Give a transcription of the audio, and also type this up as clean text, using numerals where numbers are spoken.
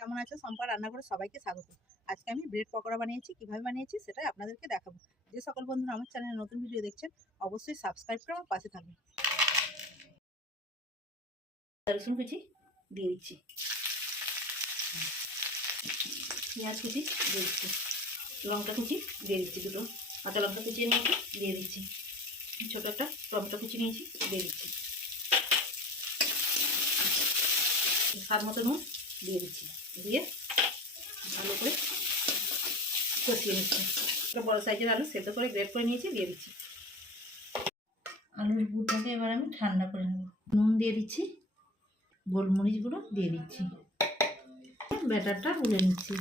কেমন আছো? সম্পা রান্নাঘরে সবাইকে স্বাগত। আজকে আমি ব্রেড পকোড়া বানিয়েছি। কিভাবে বানিয়েছি সেটাই আপনাদেরকে দেখাবো। যে সকল বন্ধুরা আমার চ্যানেলে নতুন ভিডিও দেখছেন অবশ্যই সাবস্ক্রাইব করে আমার পাশে থাকবেন। রসুন কুচি দিয়ে দিচ্ছি, পেঁয়াজ কুচি দিয়ে দিচ্ছি, লঙ্কা কুচি দিয়ে দিচ্ছি, দুটো কাঁচা লঙ্কা কুচিয়ে নিয়েছি দিয়ে দিচ্ছি, ছোটো একটা টমেটো কুচি নিয়েছি দিয়ে দিচ্ছি, স্বাদ মতো নুন দিয়ে দিচ্ছি, দিয়ে ভালো করে কষিয়ে নিচ্ছি। একটা বড় সাইজের আলু সেদ্ধ করে গ্রেট করে নিয়েছি দিয়ে দিচ্ছি। আলুর পুরটাকে এবার আমি ঠান্ডা করে নেব। নুন দিয়ে দিচ্ছি, গোলমরিচ গুঁড়ো দিয়ে দিচ্ছি, ব্যাটারটা গুলে নিচ্ছি।